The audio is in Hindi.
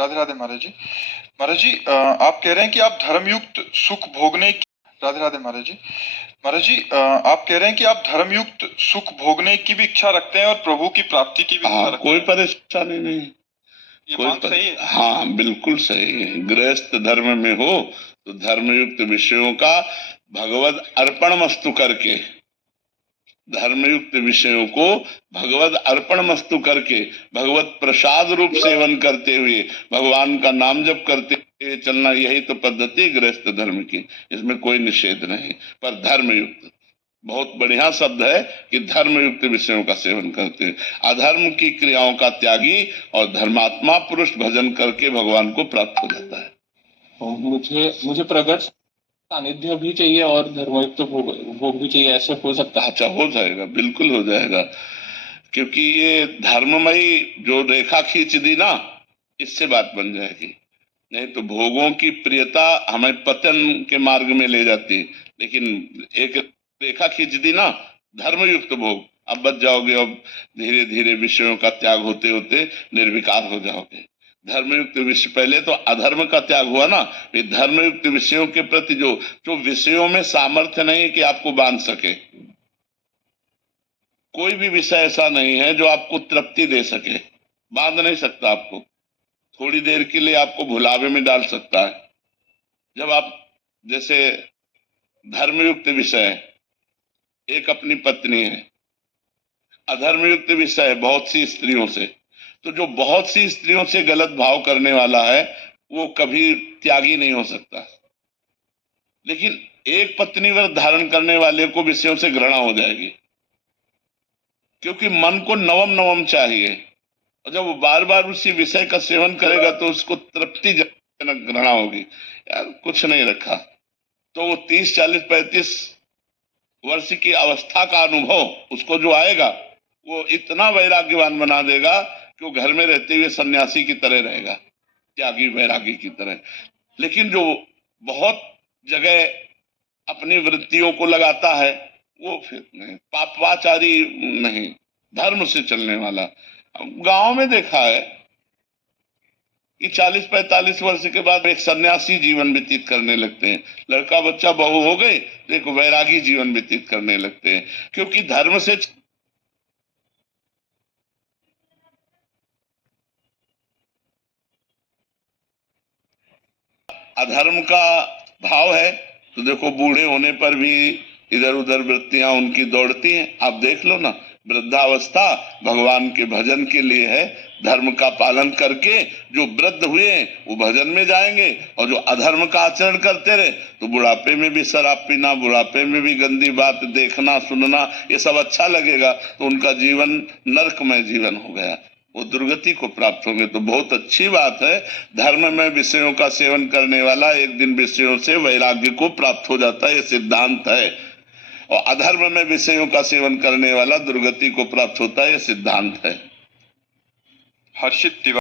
राधे राधे महाराज जी। महाराज जी आप कह रहे हैं कि आप धर्मयुक्त सुख भोगने की राधे राधे महाराज जी। महाराज जी आप कह रहे हैं कि आप धर्मयुक्त सुख भोगने की भी इच्छा रखते हैं और प्रभु की प्राप्ति की भी इच्छा रखते कोई हैं। परेशानी नहीं। ये बात सही है? हाँ बिल्कुल सही है। गृहस्थ धर्म में हो तो धर्मयुक्त विषयों का भगवत अर्पण मस्तु करके, धर्मयुक्त विषयों को भगवत अर्पण मस्तु करके भगवत प्रसाद रूप सेवन करते हुए भगवान का नाम जप करते हुए चलना, यही तो पद्धति गृहस्थ धर्म की। इसमें कोई निषेध नहीं। पर धर्मयुक्त बहुत बढ़िया शब्द है कि धर्मयुक्त विषयों का सेवन करते हैं। अधर्म की क्रियाओं का त्यागी और धर्मात्मा पुरुष भजन करके भगवान को प्राप्त हो जाता है। मुझे प्रगट सानिध्य भी चाहिए और धर्मयुक्त भोग भी चाहिए, ऐसे हो सकता है? अच्छा, हो जाएगा, बिल्कुल हो जाएगा। क्योंकि ये धर्ममयी जो रेखा खींच दी ना, इससे बात बन जाएगी। नहीं तो भोगों की प्रियता हमें पतन के मार्ग में ले जाती है। लेकिन एक रेखा खींच दी ना, धर्मयुक्त भोग, अब बच जाओगे। अब धीरे धीरे विषयों का त्याग होते होते निर्विकार हो जाओगे। धर्मयुक्त विषय, पहले तो अधर्म का त्याग हुआ ना, ये धर्मयुक्त विषयों के प्रति जो विषयों में सामर्थ्य नहीं कि आपको बांध सके। कोई भी विषय ऐसा नहीं है जो आपको तृप्ति दे सके, बांध नहीं सकता आपको। थोड़ी देर के लिए आपको भुलावे में डाल सकता है। जब आप जैसे धर्मयुक्त विषय, एक अपनी पत्नी है, अधर्मयुक्त विषय है बहुत सी स्त्रियों से, तो जो बहुत सी स्त्रियों से गलत भाव करने वाला है वो कभी त्यागी नहीं हो सकता। लेकिन एक पत्नी व्रत धारण करने वाले को विषयों से घृणा हो जाएगी, क्योंकि मन को नवम नवम चाहिए। और जब वो बार बार उसी विषय का सेवन करेगा तो उसको तृप्तिजनक घृणा होगी, यार कुछ नहीं रखा। तो वो 30, 40, 35 वर्ष की अवस्था का अनुभव उसको जो आएगा वो इतना वैराग्यवान बना देगा कि वो घर में रहते हुए सन्यासी की तरह रहेगा, त्यागी वैरागी की तरह। लेकिन जो बहुत जगह अपनी वृत्तियों को लगाता है वो फिर नहीं, पापाचारी नहीं, धर्म से चलने वाला। गांव में देखा है कि 40-45 वर्ष के बाद एक सन्यासी जीवन व्यतीत करने लगते हैं। लड़का बच्चा बहू हो गए तो एक वैरागी जीवन व्यतीत करने लगते हैं, क्योंकि धर्म से अधर्म का भाव है। तो देखो बूढ़े होने पर भी इधर उधर वृत्तियां उनकी दौड़ती हैं। आप देख लो ना, वृद्धावस्था भगवान के भजन के लिए है। धर्म का पालन करके जो वृद्ध हुए वो भजन में जाएंगे, और जो अधर्म का आचरण करते रहे तो बुढ़ापे में भी शराब पीना, बुढ़ापे में भी गंदी बात देखना सुनना, ये सब अच्छा लगेगा। तो उनका जीवन नरकमय जीवन हो गया, वो दुर्गति को प्राप्त होंगे। तो बहुत अच्छी बात है, धर्म में विषयों का सेवन करने वाला एक दिन विषयों से वैराग्य को प्राप्त हो जाता है, ये सिद्धांत है। और अधर्म में विषयों का सेवन करने वाला दुर्गति को प्राप्त होता है, ये सिद्धांत है। हर्षित तिवारी।